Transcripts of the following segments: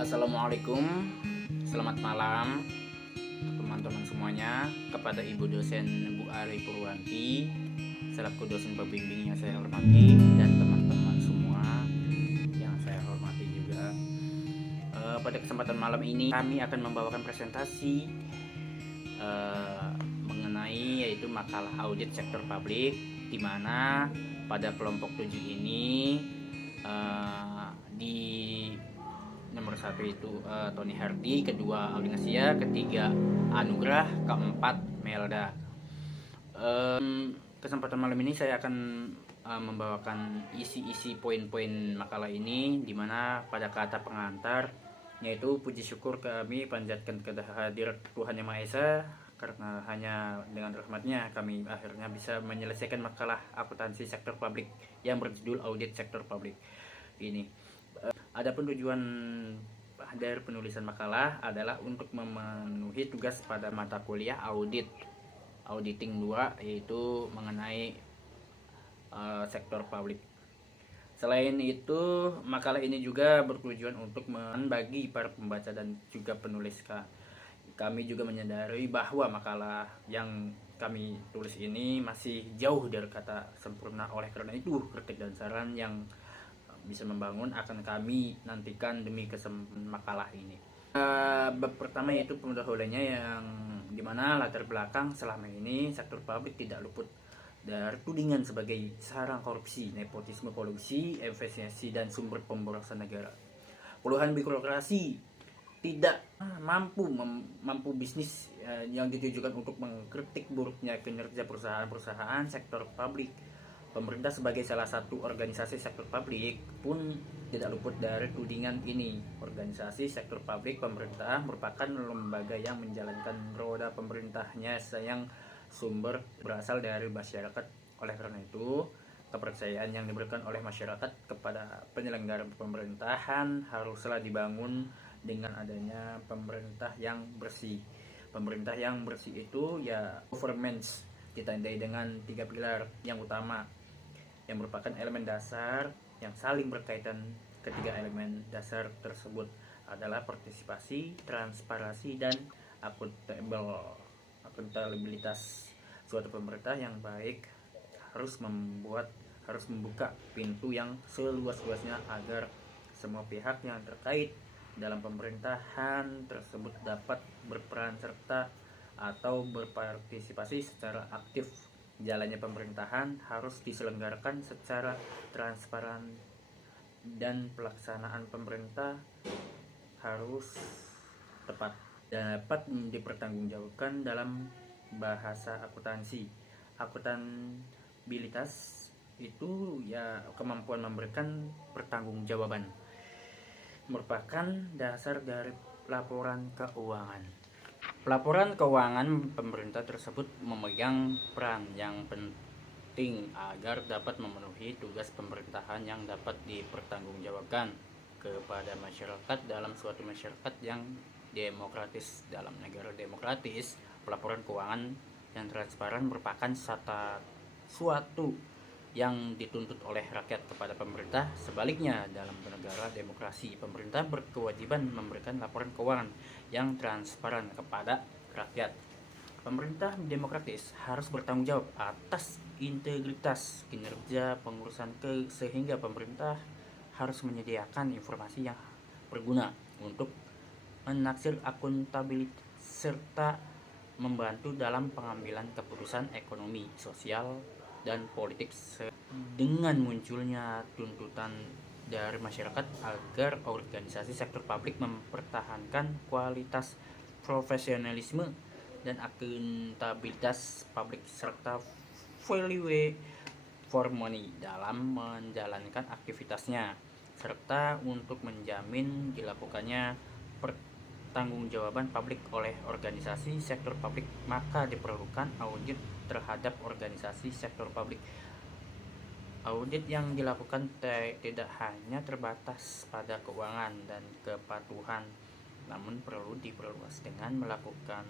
Assalamualaikum, selamat malam teman-teman semuanya. Kepada Ibu dosen Bu Ari Purwanti selaku dosen pembimbing yang saya hormati, dan teman-teman semua yang saya hormati juga. Pada kesempatan malam ini kami akan membawakan presentasi mengenai yaitu makalah audit sektor publik, di mana pada kelompok 7 ini di nomor 1 itu Tony Hardy, kedua Agnesia, ketiga Anugrah, keempat Melda. Kesempatan malam ini saya akan membawakan isi-isi poin-poin makalah ini, dimana pada kata pengantar yaitu puji syukur kami panjatkan kehadirat Tuhan Yang Maha Esa, karena hanya dengan rahmatnya kami akhirnya bisa menyelesaikan makalah akuntansi sektor publik yang berjudul audit sektor publik ini. Adapun tujuan dari penulisan makalah adalah untuk memenuhi tugas pada mata kuliah auditing 2, yaitu mengenai sektor publik. Selain itu, makalah ini juga bertujuan untuk bagi para pembaca dan juga penulis. Kami juga menyadari bahwa makalah yang kami tulis ini masih jauh dari kata sempurna. Oleh karena itu, kritik dan saran yang bisa membangun akan kami nantikan demi kesempurnaan makalah ini. Bab pertama yaitu pendahuluannya, yang dimana latar belakang selama ini sektor publik tidak luput dari tudingan sebagai sarang korupsi, nepotisme, kolusi, efisiensi, dan sumber pemborosan negara. Puluhan birokrasi tidak mampu bisnis yang ditujukan untuk mengkritik buruknya kinerja perusahaan-perusahaan sektor publik. Pemerintah sebagai salah satu organisasi sektor publik pun tidak luput dari tudingan ini. Organisasi sektor publik pemerintah merupakan lembaga yang menjalankan roda pemerintahnya yang sumber berasal dari masyarakat. Oleh karena itu, kepercayaan yang diberikan oleh masyarakat kepada penyelenggara pemerintahan haruslah dibangun dengan adanya pemerintah yang bersih. Pemerintah yang bersih itu ya governance ditandai dengan 3 pilar yang utama, yang merupakan elemen dasar yang saling berkaitan. Ketiga elemen dasar tersebut adalah partisipasi, transparansi, dan akuntabilitas. Suatu pemerintah yang baik harus membuka pintu yang seluas-luasnya agar semua pihak yang terkait dalam pemerintahan tersebut dapat berperan serta atau berpartisipasi secara aktif. Jalannya pemerintahan harus diselenggarakan secara transparan, dan pelaksanaan pemerintah harus tepat dan dapat dipertanggungjawabkan. Dalam bahasa akuntansi, akuntabilitas itu ya kemampuan memberikan pertanggungjawaban, merupakan dasar dari laporan keuangan. Pelaporan keuangan pemerintah tersebut memegang peran yang penting agar dapat memenuhi tugas pemerintahan yang dapat dipertanggungjawabkan kepada masyarakat dalam suatu masyarakat yang demokratis. Dalam negara demokratis, pelaporan keuangan yang transparan merupakan suatu yang dituntut oleh rakyat kepada pemerintah. Sebaliknya, dalam negara demokrasi, pemerintah berkewajiban memberikan laporan keuangan yang transparan kepada rakyat. Pemerintah demokratis harus bertanggung jawab atas integritas kinerja pengurusan sehingga pemerintah harus menyediakan informasi yang berguna untuk menaksir akuntabilitas serta membantu dalam pengambilan keputusan ekonomi, sosial, dan politik. Dengan munculnya tuntutan dari masyarakat agar organisasi sektor publik mempertahankan kualitas, profesionalisme, dan akuntabilitas publik serta value for money dalam menjalankan aktivitasnya, serta untuk menjamin dilakukannya pertanggungjawaban publik oleh organisasi sektor publik, maka diperlukan audit terhadap organisasi sektor publik. Audit yang dilakukan tidak hanya terbatas pada keuangan dan kepatuhan, namun perlu diperluas dengan melakukan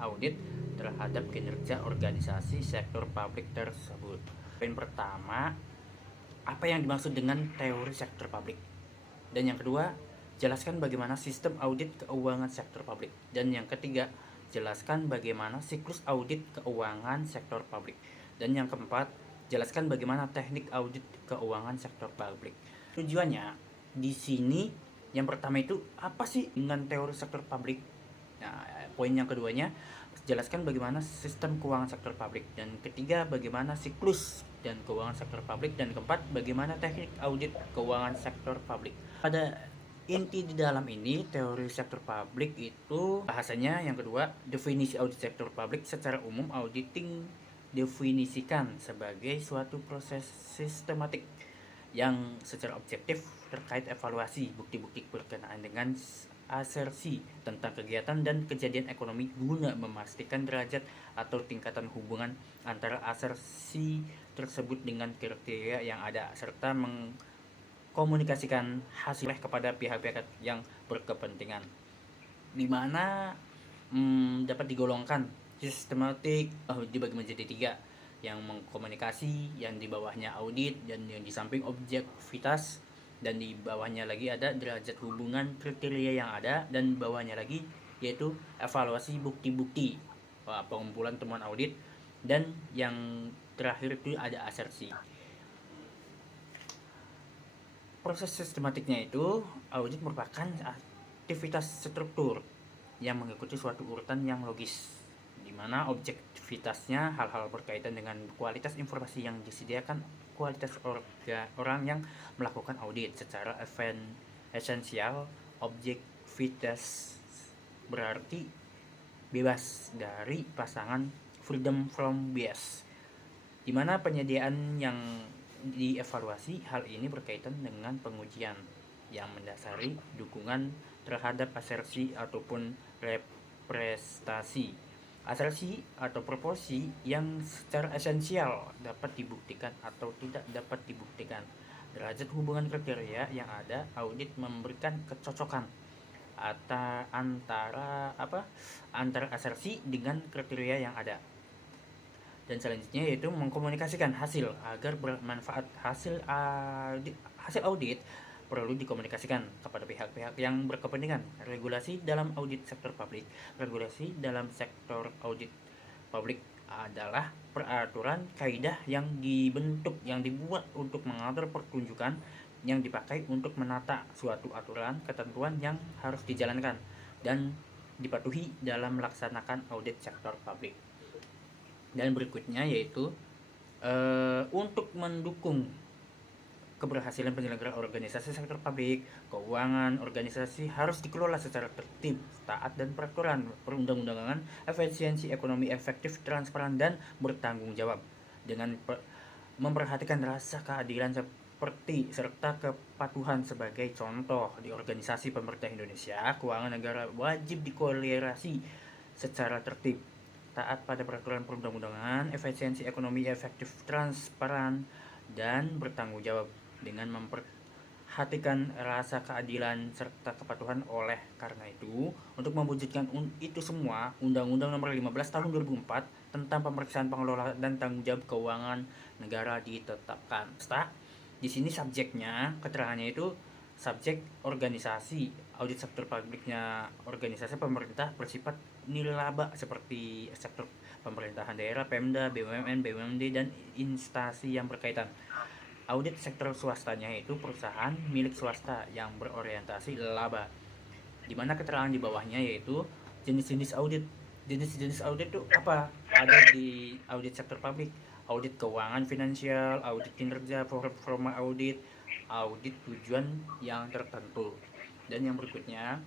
audit terhadap kinerja organisasi sektor publik tersebut. Poin pertama, apa yang dimaksud dengan teori sektor publik? Dan yang kedua, jelaskan bagaimana sistem audit keuangan sektor publik. Dan yang ketiga, jelaskan bagaimana siklus audit keuangan sektor publik. Dan yang keempat, jelaskan bagaimana teknik audit keuangan sektor publik. Tujuannya di sini yang pertama itu apa sih dengan teori sektor publik? Nah, poin yang keduanya, jelaskan bagaimana sistem keuangan sektor publik. Dan ketiga, bagaimana siklus dan keuangan sektor publik. Dan keempat, bagaimana teknik audit keuangan sektor publik. Pada inti di dalam ini, teori sektor publik itu bahasanya yang kedua, definisi audit sektor publik secara umum. Auditing definisikan sebagai suatu proses sistematik yang secara objektif terkait evaluasi bukti-bukti berkenaan dengan asersi tentang kegiatan dan kejadian ekonomi guna memastikan derajat atau tingkatan hubungan antara asersi tersebut dengan kriteria yang ada, serta mengkomunikasikan hasilnya kepada pihak-pihak yang berkepentingan, di mana dapat digolongkan sistematik dibagi menjadi 3, yang mengkomunikasi, yang di bawahnya audit, dan yang di samping objektivitas, dan di bawahnya lagi ada derajat hubungan kriteria yang ada, dan bawahnya lagi yaitu evaluasi bukti-bukti, pengumpulan temuan audit, dan yang terakhir itu ada asersi. Proses sistematiknya itu, audit merupakan aktivitas struktur yang mengikuti suatu urutan yang logis, di mana objektivitasnya hal-hal berkaitan dengan kualitas informasi yang disediakan, kualitas orang yang melakukan audit secara esensial. Objektivitas berarti bebas dari pasangan freedom from bias, di mana penyediaan yang dievaluasi. Hal ini berkaitan dengan pengujian yang mendasari dukungan terhadap asersi ataupun representasi. Asersi atau proporsi yang secara esensial dapat dibuktikan atau tidak dapat dibuktikan. Derajat hubungan kriteria yang ada, audit memberikan kecocokan antara asersi dengan kriteria yang ada. Dan selanjutnya yaitu mengkomunikasikan hasil agar bermanfaat. Hasil audit perlu dikomunikasikan kepada pihak-pihak yang berkepentingan. Regulasi dalam audit sektor publik. Regulasi dalam sektor audit publik adalah peraturan kaidah yang dibuat untuk mengatur pertunjukan yang dipakai untuk menata suatu aturan ketentuan yang harus dijalankan dan dipatuhi dalam melaksanakan audit sektor publik. Dan berikutnya yaitu untuk mendukung keberhasilan penyelenggaraan organisasi sektor publik, keuangan organisasi harus dikelola secara tertib, taat dan peraturan perundang-undangan, efisiensi ekonomi, efektif, transparan dan bertanggung jawab, dengan memperhatikan rasa keadilan serta kepatuhan. Sebagai contoh, di organisasi pemerintah Indonesia, keuangan negara wajib dikolerasi secara tertib, taat pada peraturan perundang-undangan, efisiensi ekonomi, efektif, transparan dan bertanggung jawab, dengan memperhatikan rasa keadilan serta kepatuhan. Oleh karena itu, untuk mewujudkan itu semua, Undang-Undang Nomor 15 Tahun 2004 tentang pemeriksaan pengelola dan tanggung jawab keuangan negara ditetapkan. Di sini subjeknya, keterangannya itu subjek organisasi. Audit sektor publiknya organisasi pemerintah bersifat nirlaba seperti sektor pemerintahan daerah, Pemda, BUMN, BUMD dan instansi yang berkaitan. Audit sektor swastanya itu perusahaan milik swasta yang berorientasi laba, di mana keterangan di bawahnya yaitu jenis-jenis audit. Jenis-jenis audit itu apa? Ada di audit sektor publik: audit keuangan finansial, audit kinerja, performa audit, audit tujuan yang tertentu. Dan yang berikutnya,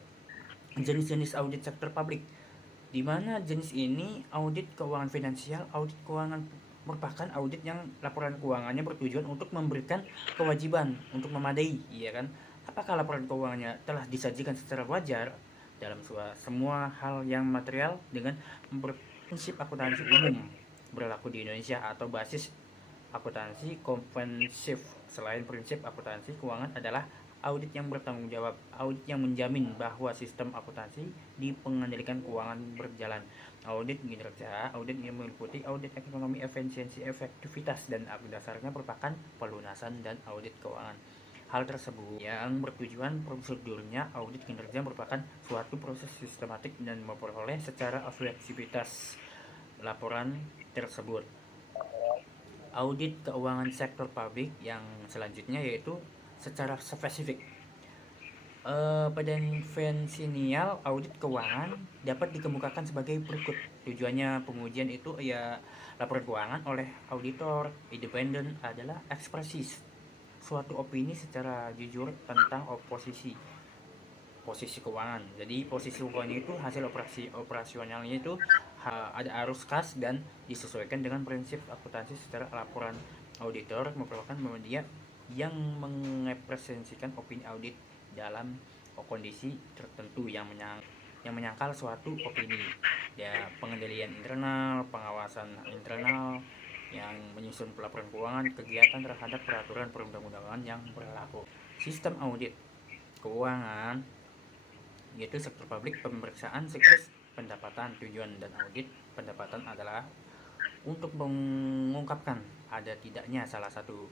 jenis-jenis audit sektor publik, di mana jenis ini audit keuangan finansial. Audit keuangan merupakan audit yang laporan keuangannya bertujuan untuk memberikan kewajiban untuk memadai, ya kan? Apakah laporan keuangannya telah disajikan secara wajar dalam semua hal yang material dengan prinsip akuntansi umum berlaku di Indonesia atau basis akuntansi komprehensif. Selain prinsip akuntansi keuangan adalah audit yang bertanggung jawab, audit yang menjamin bahwa sistem akuntansi di pengendalian keuangan berjalan. Audit kinerja, audit yang meliputi audit ekonomi, efisiensi, efektivitas, dan dasarnya merupakan pelunasan dan audit keuangan. Hal tersebut yang bertujuan prosedurnya audit kinerja merupakan suatu proses sistematik dan memperoleh secara efektivitas laporan tersebut. Audit keuangan sektor publik yang selanjutnya yaitu secara spesifik. Pada konvensional audit keuangan dapat dikemukakan sebagai berikut. Tujuannya pengujian itu ya laporan keuangan oleh auditor independen adalah ekspresi suatu opini secara jujur tentang posisi keuangan. Jadi posisi keuangan itu hasil operasionalnya itu ada arus kas dan disesuaikan dengan prinsip akuntansi secara laporan auditor merupakan media yang merepresentasikan opini audit dalam kondisi tertentu yang menyangkal suatu opini. Ya, pengendalian internal, pengawasan internal yang menyusun pelaporan keuangan, kegiatan terhadap peraturan perundang-undangan yang berlaku. Sistem audit keuangan yaitu sektor publik pemeriksaan siklus pendapatan. Tujuan dan audit pendapatan adalah untuk mengungkapkan ada tidaknya salah satu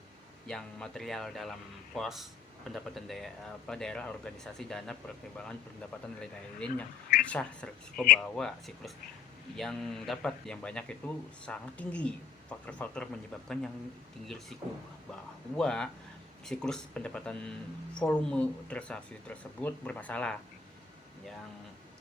yang material dalam pos pendapatan daerah organisasi dana pertimbangan pendapatan lain-lain yang sah risiko bahwa siklus yang banyak itu sangat tinggi. Faktor-faktor menyebabkan yang tinggi risiko bahwa siklus pendapatan volume transaksi tersebut bermasalah, yang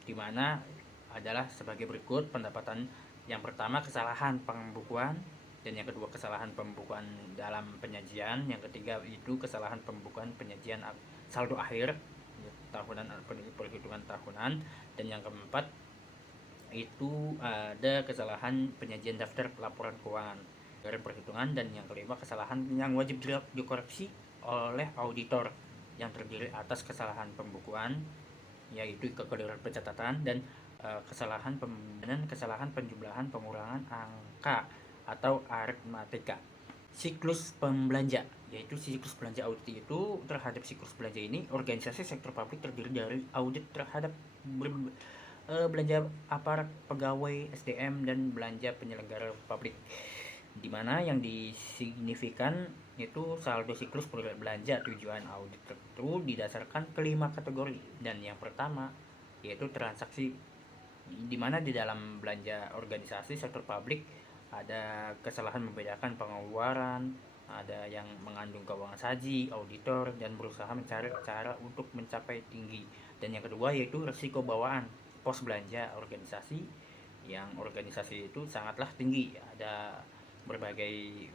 dimana adalah sebagai berikut. Pendapatan yang pertama kesalahan pembukuan, dan yang kedua kesalahan pembukuan dalam penyajian, yang ketiga itu kesalahan pembukuan penyajian saldo akhir tahunan perhitungan tahunan, dan yang keempat itu ada kesalahan penyajian daftar laporan keuangan dari perhitungan, dan yang kelima kesalahan yang wajib dikoreksi oleh auditor yang terdiri atas kesalahan pembukuan yaitu kekeliruan pencatatan dan kesalahan penjumlahan pengurangan angka atau aritmatika. Siklus pembelanja, yaitu siklus belanja audit itu terhadap siklus belanja ini organisasi sektor publik terdiri dari audit terhadap belanja aparat pegawai SDM dan belanja penyelenggara publik, di mana yang disignifikan itu saldo siklus belanja. Tujuan audit itu didasarkan kelima kategori, dan yang pertama yaitu transaksi, di mana di dalam belanja organisasi sektor publik ada kesalahan membedakan pengeluaran, ada yang mengandung keuangan saji, auditor dan berusaha mencari cara untuk mencapai tinggi. Dan yang kedua yaitu risiko bawaan pos belanja organisasi, yang organisasi itu sangatlah tinggi. Ada berbagai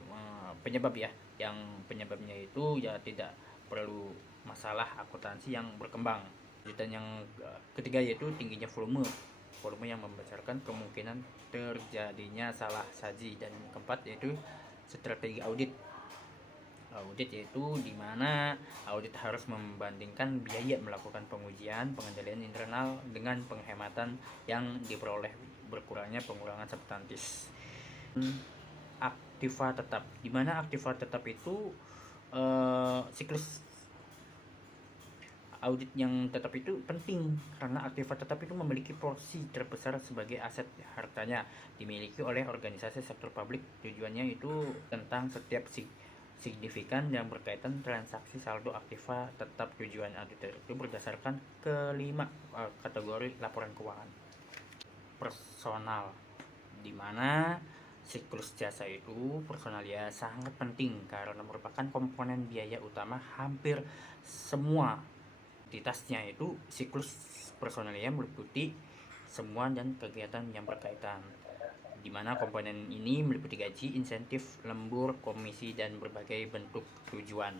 penyebab ya, yang penyebabnya itu ya tidak perlu masalah akuntansi yang berkembang. Dan yang ketiga yaitu tingginya volume yang membesarkan kemungkinan terjadinya salah saji. Dan keempat yaitu strategi audit yaitu di mana audit harus membandingkan biaya melakukan pengujian pengendalian internal dengan penghematan yang diperoleh berkurangnya pengurangan substantif. Aktiva tetap, di mana aktiva tetap itu siklus audit yang tetap itu penting karena aktiva tetap itu memiliki porsi terbesar sebagai aset hartanya dimiliki oleh organisasi sektor publik. Tujuannya itu tentang setiap signifikan yang berkaitan transaksi saldo aktiva tetap. Tujuan audit itu berdasarkan kelima kategori laporan keuangan. Personal, di mana siklus jasa itu personalia sangat penting karena merupakan komponen biaya utama hampir semua entitasnya. Itu siklus personalia meliputi semua dan kegiatan yang berkaitan, di mana komponen ini meliputi gaji, insentif, lembur, komisi, dan berbagai bentuk tujuan.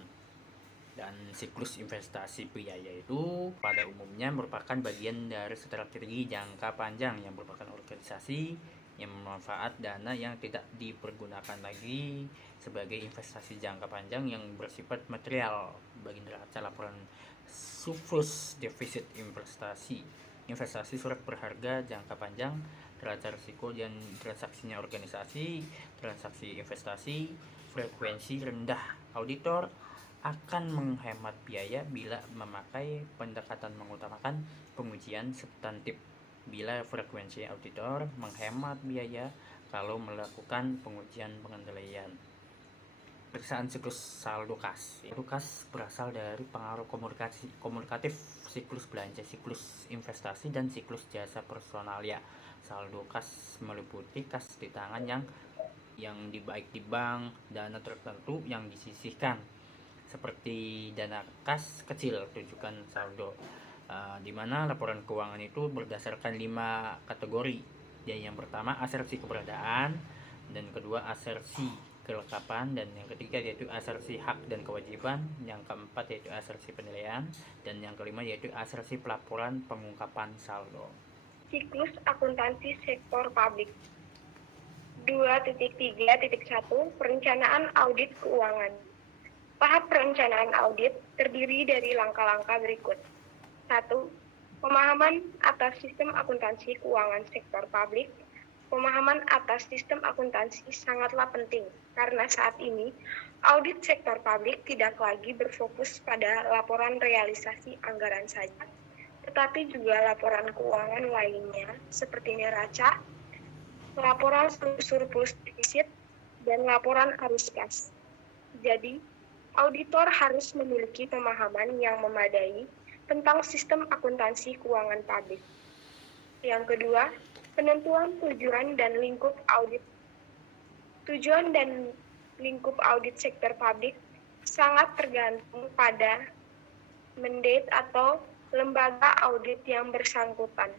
Dan siklus investasi biaya itu pada umumnya merupakan bagian dari strategi jangka panjang yang merupakan organisasi yang memanfaat dana yang tidak dipergunakan lagi sebagai investasi jangka panjang yang bersifat material bagi neraca laporan surplus defisit investasi surat berharga jangka panjang, neraca risiko dan transaksinya organisasi, transaksi investasi, frekuensi rendah auditor, akan menghemat biaya bila memakai pendekatan mengutamakan pengujian substantif. Bila frekuensi auditor menghemat biaya kalau melakukan pengujian pengendalian. Periksaan siklus saldo kas. Saldo kas berasal dari pengaruh komunikatif siklus belanja, siklus investasi, dan siklus jasa personalia. Saldo kas meliputi kas di tangan yang baik di bank, dana tertentu yang disisihkan seperti dana kas kecil, tunjukkan saldo. Di mana laporan keuangan itu berdasarkan 5 kategori. Yang pertama asersi keberadaan, dan kedua asersi kelengkapan, dan yang ketiga yaitu asersi hak dan kewajiban, yang keempat yaitu asersi penilaian, dan yang kelima yaitu asersi pelaporan pengungkapan saldo. Siklus akuntansi sektor publik. 2.3.1 Perencanaan audit keuangan. Tahap perencanaan audit terdiri dari langkah-langkah berikut. 1. Pemahaman atas sistem akuntansi keuangan sektor publik. Pemahaman atas sistem akuntansi sangatlah penting karena saat ini audit sektor publik tidak lagi berfokus pada laporan realisasi anggaran saja, tetapi juga laporan keuangan lainnya seperti neraca, laporan surplus defisit, dan laporan arus kas. Jadi, auditor harus memiliki pemahaman yang memadai tentang sistem akuntansi keuangan publik. Yang kedua, penentuan tujuan dan lingkup audit. Tujuan dan lingkup audit sektor publik sangat tergantung pada mandate atau lembaga audit yang bersangkutan.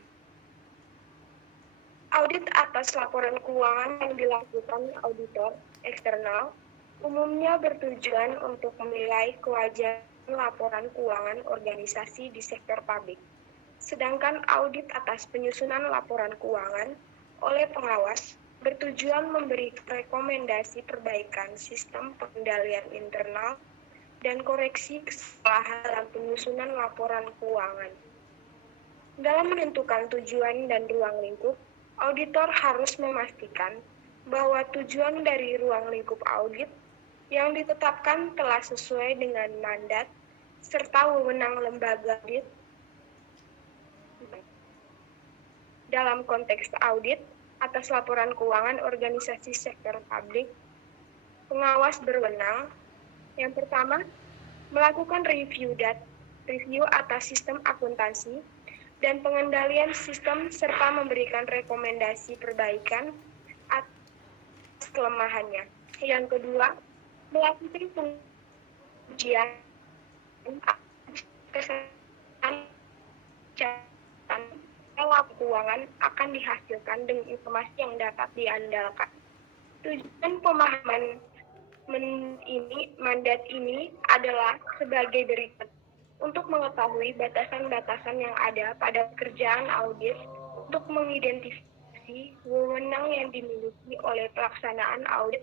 Audit atas laporan keuangan yang dilakukan auditor eksternal umumnya bertujuan untuk menilai kewajaran laporan keuangan organisasi di sektor publik. Sedangkan audit atas penyusunan laporan keuangan oleh pengawas bertujuan memberi rekomendasi perbaikan sistem pengendalian internal dan koreksi kesalahan dalam penyusunan laporan keuangan. Dalam menentukan tujuan dan ruang lingkup, auditor harus memastikan bahwa tujuan dari ruang lingkup audit yang ditetapkan telah sesuai dengan mandat serta wewenang lembaga audit. Dalam konteks audit atas laporan keuangan organisasi sektor publik, pengawas berwenang yang pertama melakukan review atas sistem akuntansi dan pengendalian sistem serta memberikan rekomendasi perbaikan atas kelemahannya. Yang kedua, melakukan pengujian kesehatan laporan keuangan akan dihasilkan dengan informasi yang dapat diandalkan. Tujuan pemahaman mandat ini adalah sebagai berikut. Untuk mengetahui batasan-batasan yang ada pada pekerjaan audit, untuk mengidentifikasi wewenang yang dimiliki oleh pelaksanaan audit,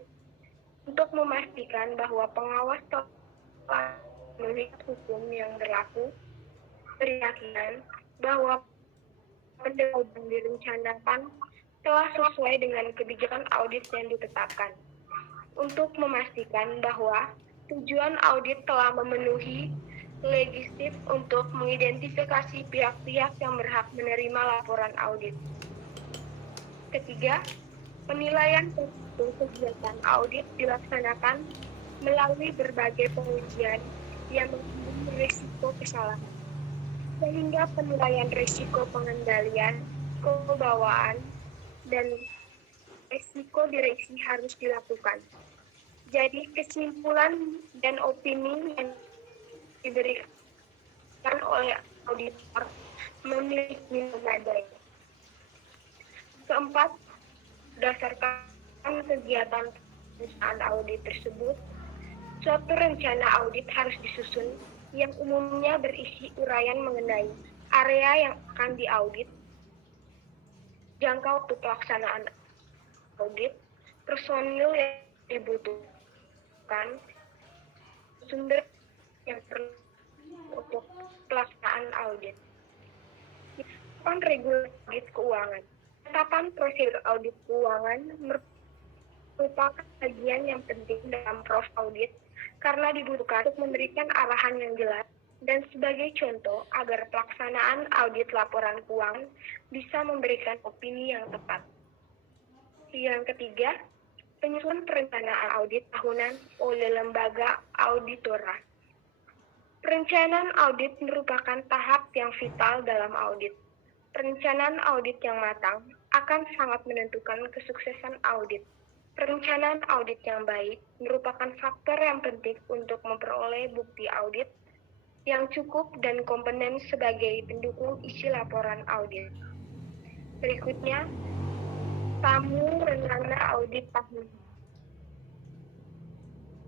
untuk memastikan bahwa pengawas telah melihat hukum yang berlaku, berkeyakinan bahwa pendapatan yang direncanakan telah sesuai dengan kebijakan audit yang ditetapkan. Untuk memastikan bahwa tujuan audit telah memenuhi legislatif untuk mengidentifikasi pihak-pihak yang berhak menerima laporan audit. Ketiga, penilaian kegiatan audit dilaksanakan melalui berbagai pengujian yang mengandung risiko kesalahan, sehingga penilaian risiko pengendalian, kewibawaan, dan risiko direksi harus dilakukan. Jadi kesimpulan dan opini yang diberikan oleh auditor memiliki memadai. Keempat, berdasarkan kegiatan perusahaan audit tersebut, suatu rencana audit harus disusun yang umumnya berisi uraian mengenai area yang akan diaudit, jangka waktu pelaksanaan audit, personil yang dibutuhkan, sumber yang perlu untuk pelaksanaan audit. Penetapan regulasi audit keuangan. Penetapan prosedur audit keuangan merupakan bagian yang penting dalam proses audit karena dibutuhkan untuk memberikan arahan yang jelas dan sebagai contoh agar pelaksanaan audit laporan keuangan bisa memberikan opini yang tepat. Yang ketiga, penyusunan perencanaan audit tahunan oleh lembaga auditora. Perencanaan audit merupakan tahap yang vital dalam audit. Perencanaan audit yang matang akan sangat menentukan kesuksesan audit. Perencanaan audit yang baik merupakan faktor yang penting untuk memperoleh bukti audit yang cukup dan kompeten sebagai pendukung isi laporan audit. Berikutnya, tamu rencana audit tahunan.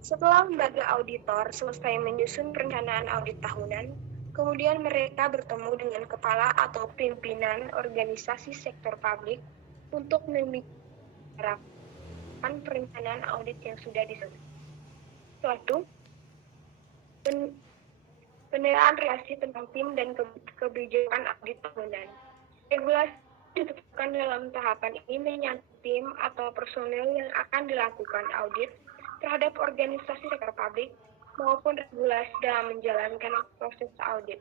Setelah lembaga auditor selesai menyusun perencanaan audit tahunan, kemudian mereka bertemu dengan kepala atau pimpinan organisasi sektor publik untuk membicarakan perencanaan audit yang sudah disusun. Suatu, penilaian relasi tentang tim dan kebijakan audit tahunan. Regulasi ditetapkan dalam tahapan ini menyangkut tim atau personel yang akan dilakukan audit terhadap organisasi sektor publik maupun regulasi dalam menjalankan proses audit.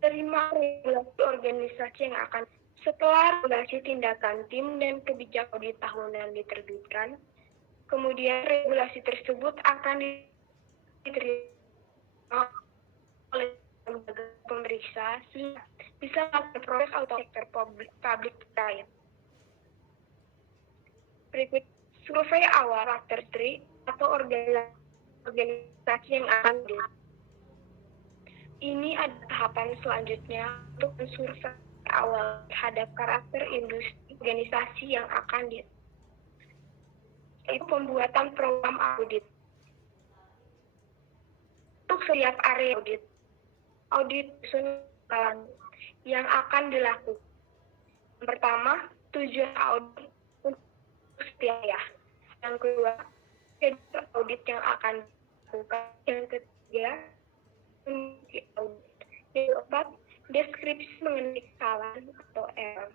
Terima regulasi organisasi yang akan setelah regulasi tindakan tim dan kebijakan audit tahunan diterbitkan, kemudian regulasi tersebut akan diterima oleh lembaga pemeriksa bisa melakukan proses atau sektor publik terkait. Berikut survei awal chapter 3 atau organisasi yang akan ini ada tahapan selanjutnya untuk survei awal terhadap karakter industri organisasi yang akan yaitu pembuatan program audit. Untuk setiap area audit yang akan dilakukan. Yang pertama, tujuan audit untuk setiap ya. Yang kedua, audit yang akan dilakukan. Yang ketiga, audit. Yang keempat, deskripsi mengenai kesalahan atau error.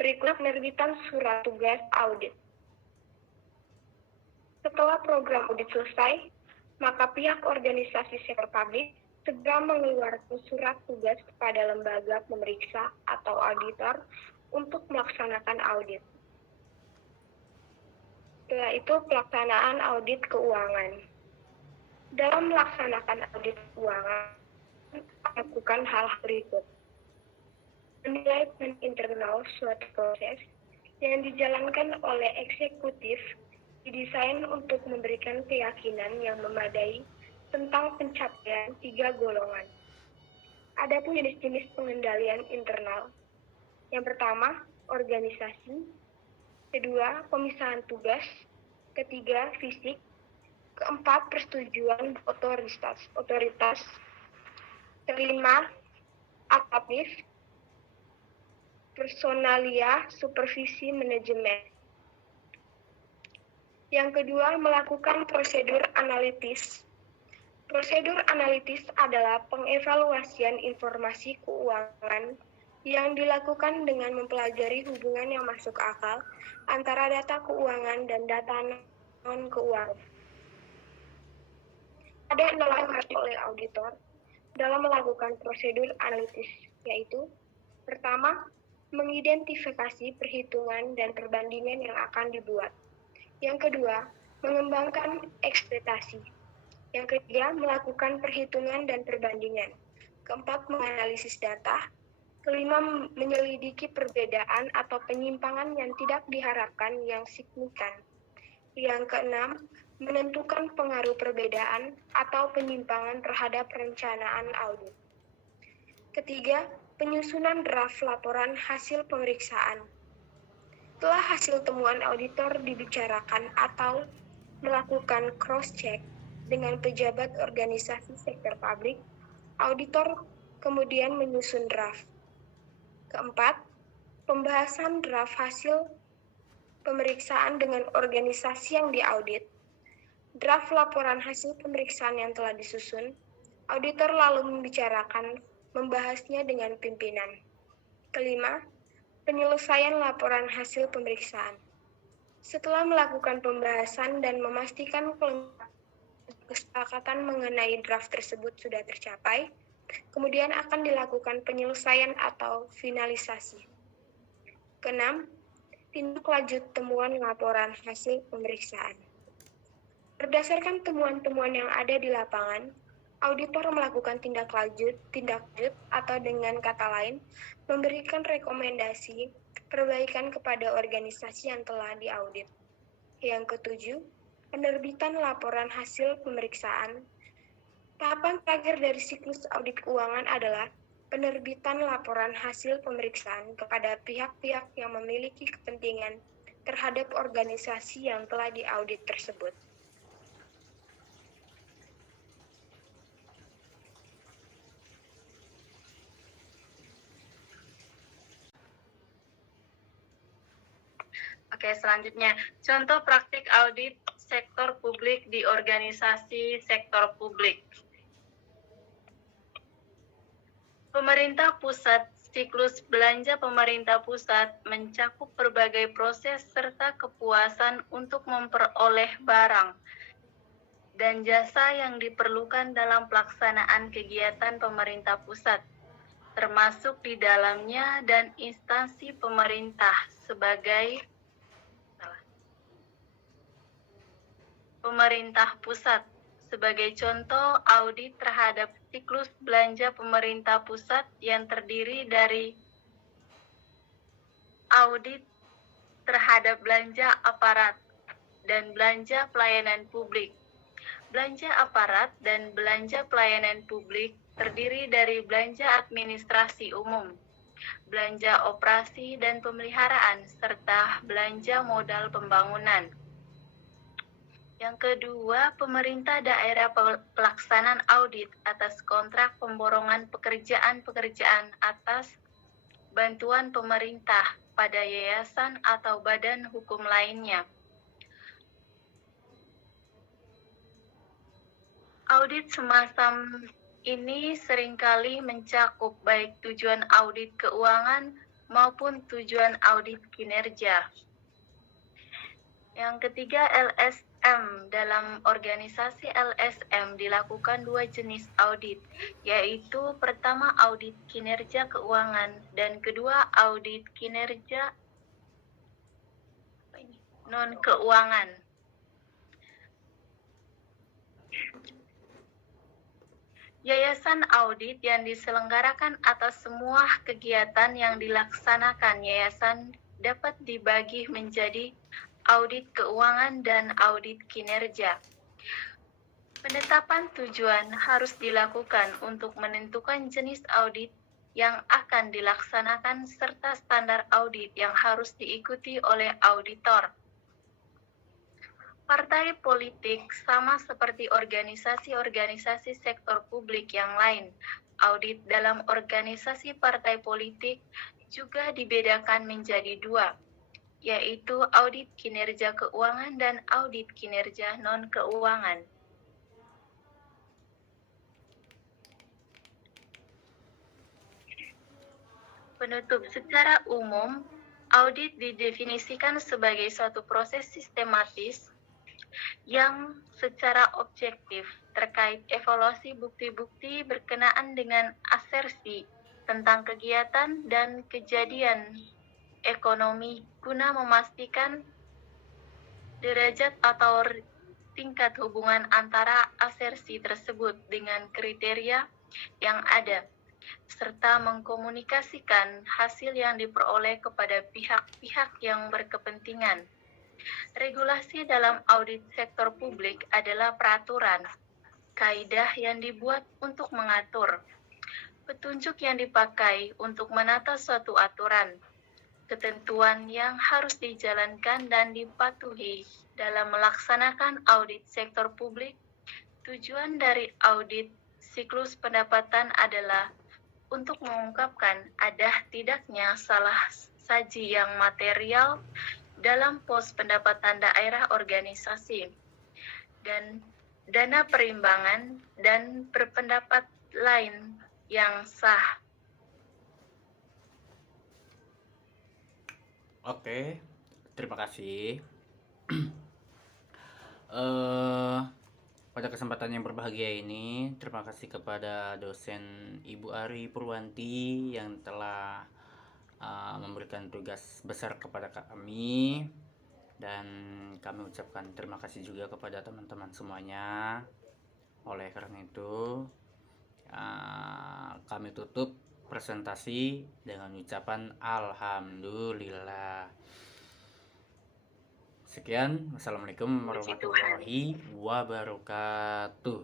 Berikut penerbitan surat tugas audit. Setelah program audit selesai, maka pihak organisasi sektor publik segera mengeluarkan surat tugas kepada lembaga pemeriksa atau auditor untuk melaksanakan audit. Setelah itu, pelaksanaan audit keuangan. Dalam melaksanakan audit keuangan, lakukan hal-hal berikut. Menilai internal suatu proses yang dijalankan oleh eksekutif didesain untuk memberikan keyakinan yang memadai tentang pencapaian 3 golongan. Adapun jenis-jenis pengendalian internal. Yang pertama, organisasi. Kedua, pemisahan tugas. Ketiga, fisik. Keempat, persetujuan otoritas. Kelima, aktif. Personalia, supervisi manajemen. Yang kedua, melakukan prosedur analitis. Prosedur analitis adalah pengevaluasian informasi keuangan yang dilakukan dengan mempelajari hubungan yang masuk akal antara data keuangan dan data non-keuangan. Ada 6 yang harus oleh auditor dalam melakukan prosedur analitis, yaitu pertama, mengidentifikasi perhitungan dan perbandingan yang akan dibuat. Yang kedua, mengembangkan ekspektasi. Yang ketiga, melakukan perhitungan dan perbandingan. Keempat, menganalisis data. Kelima, menyelidiki perbedaan atau penyimpangan yang tidak diharapkan yang signifikan. Yang keenam, menentukan pengaruh perbedaan atau penyimpangan terhadap perencanaan audit. Ketiga, penyusunan draft laporan hasil pemeriksaan. Setelah hasil temuan auditor dibicarakan atau melakukan cross-check dengan pejabat organisasi sektor publik, auditor kemudian menyusun draft. Keempat, pembahasan draft hasil pemeriksaan dengan organisasi yang diaudit. Draft laporan hasil pemeriksaan yang telah disusun, auditor lalu membahasnya dengan pimpinan. Kelima, Penyelesaian laporan hasil pemeriksaan. Setelah melakukan pembahasan dan memastikan kesepakatan mengenai draft tersebut sudah tercapai, kemudian akan dilakukan penyelesaian atau finalisasi. Keenam, tindak lanjut temuan laporan hasil pemeriksaan. Berdasarkan temuan-temuan yang ada di lapangan, auditor melakukan tindak lanjut atau dengan kata lain, memberikan rekomendasi perbaikan kepada organisasi yang telah diaudit. Yang ketujuh, penerbitan laporan hasil pemeriksaan. Tahapan terakhir dari siklus audit keuangan adalah penerbitan laporan hasil pemeriksaan kepada pihak-pihak yang memiliki kepentingan terhadap organisasi yang telah diaudit tersebut. Oke, selanjutnya, contoh praktik audit sektor publik di organisasi sektor publik. Pemerintah pusat, siklus belanja pemerintah pusat mencakup berbagai proses serta kepuasan untuk memperoleh barang dan jasa yang diperlukan dalam pelaksanaan kegiatan pemerintah pusat, termasuk di dalamnya dan instansi pemerintah sebagai pemerintah pusat. Sebagai contoh, audit terhadap siklus belanja pemerintah pusat yang terdiri dari audit terhadap belanja aparat dan belanja pelayanan publik. Belanja aparat dan belanja pelayanan publik terdiri dari belanja administrasi umum, belanja operasi dan pemeliharaan, serta belanja modal pembangunan. Yang kedua, pemerintah daerah pelaksanaan audit atas kontrak pemborongan pekerjaan-pekerjaan atas bantuan pemerintah pada yayasan atau badan hukum lainnya. Audit semacam ini seringkali mencakup baik tujuan audit keuangan maupun tujuan audit kinerja. Yang ketiga, LSM. Dalam organisasi LSM dilakukan dua jenis audit, yaitu pertama audit kinerja keuangan dan kedua audit kinerja non-keuangan. Yayasan audit yang diselenggarakan atas semua kegiatan yang dilaksanakan yayasan dapat dibagi menjadi audit keuangan dan audit kinerja. Penetapan tujuan harus dilakukan untuk menentukan jenis audit yang akan dilaksanakan serta standar audit yang harus diikuti oleh auditor. Partai politik sama seperti organisasi-organisasi sektor publik yang lain. Audit dalam organisasi partai politik juga dibedakan menjadi dua, yaitu audit kinerja keuangan dan audit kinerja non-keuangan. Penutup, secara umum, audit didefinisikan sebagai suatu proses sistematis yang secara objektif terkait evaluasi bukti-bukti berkenaan dengan asersi tentang kegiatan dan kejadian ekonomi guna memastikan derajat atau tingkat hubungan antara asersi tersebut dengan kriteria yang ada, serta mengkomunikasikan hasil yang diperoleh kepada pihak-pihak yang berkepentingan. Regulasi dalam audit sektor publik adalah peraturan, kaidah yang dibuat untuk mengatur, petunjuk yang dipakai untuk menata suatu aturan, ketentuan yang harus dijalankan dan dipatuhi dalam melaksanakan audit sektor publik. Tujuan dari audit siklus pendapatan adalah untuk mengungkapkan ada tidaknya salah saji yang material dalam pos pendapatan daerah organisasi, dan dana perimbangan dan berpendapat lain yang sah. Oke, terima kasih. eh Pada kesempatan yang berbahagia ini, terima kasih kepada dosen Ibu Ari Purwanti yang telah memberikan tugas besar kepada kami, dan kami ucapkan terima kasih juga kepada teman-teman semuanya. Oleh karena itu, kami tutup presentasi dengan ucapan alhamdulillah. Sekian, wassalamualaikum warahmatullahi wabarakatuh.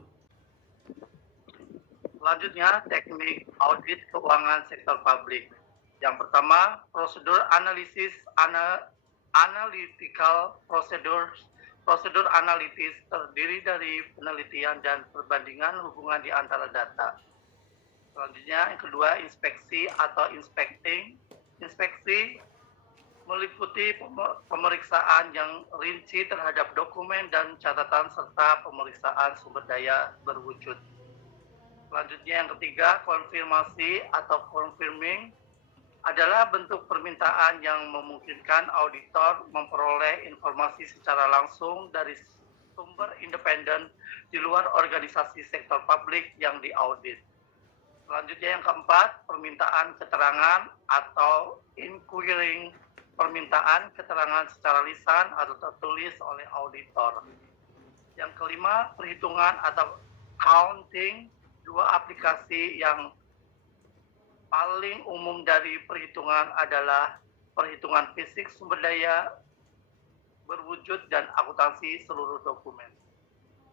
Selanjutnya, teknik audit keuangan sektor publik. Yang pertama, prosedur analisis analytical procedures. Prosedur analitis terdiri dari penelitian dan perbandingan hubungan di antara data. Selanjutnya, yang kedua, inspeksi atau inspecting. Inspeksi meliputi pemeriksaan yang rinci terhadap dokumen dan catatan serta pemeriksaan sumber daya berwujud. Selanjutnya yang ketiga, konfirmasi atau confirming adalah bentuk permintaan yang memungkinkan auditor memperoleh informasi secara langsung dari sumber independen di luar organisasi sektor publik yang diaudit. Selanjutnya yang keempat, permintaan keterangan atau inquiring, permintaan keterangan secara lisan atau tertulis oleh auditor. Yang kelima, perhitungan atau counting, dua aplikasi yang paling umum dari perhitungan adalah perhitungan fisik sumber daya berwujud dan akuntansi seluruh dokumen.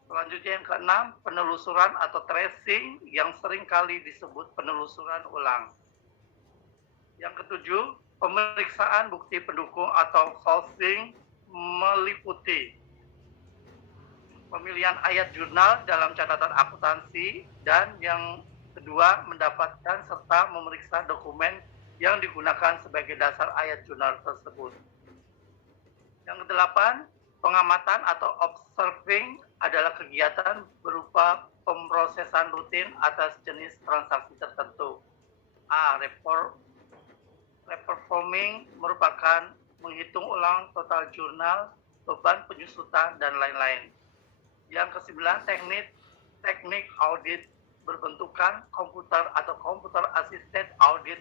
Selanjutnya yang keenam, penelusuran atau tracing yang seringkali disebut penelusuran ulang. Yang ketujuh, pemeriksaan bukti pendukung atau sourcing meliputi pemilihan ayat jurnal dalam catatan akuntansi, dan yang kedua mendapatkan serta memeriksa dokumen yang digunakan sebagai dasar ayat jurnal tersebut. Yang kedelapan, pengamatan atau observing adalah kegiatan berupa pemrosesan rutin atas jenis transaksi tertentu. Reperforming merupakan menghitung ulang total jurnal, beban penyusutan, dan lain-lain. Yang kesembilan, teknik audit berbentukan komputer atau computer assisted audit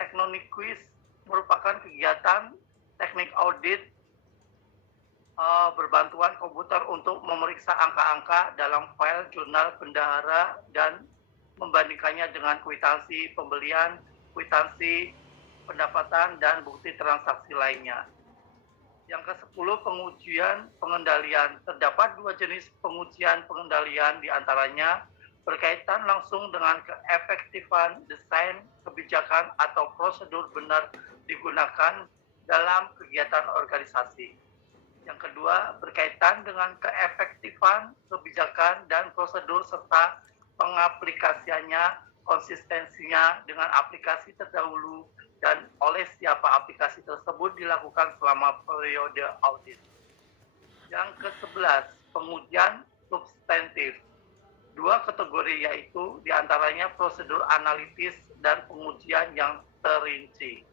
techniques merupakan kegiatan teknik audit berbantuan komputer untuk memeriksa angka-angka dalam file jurnal bendahara dan membandingkannya dengan kwitansi pembelian, kwitansi pendapatan, dan bukti transaksi lainnya. Yang ke-10, pengujian pengendalian. Terdapat dua jenis pengujian pengendalian, diantaranya berkaitan langsung dengan keefektifan desain, kebijakan, atau prosedur benar digunakan dalam kegiatan organisasi. Yang kedua, berkaitan dengan keefektifan kebijakan dan prosedur serta pengaplikasiannya, konsistensinya dengan aplikasi terdahulu, dan oleh siapa aplikasi tersebut dilakukan selama periode audit. Yang ke-11, pengujian substantif. Dua kategori yaitu diantaranya prosedur analitis dan pengujian yang terinci.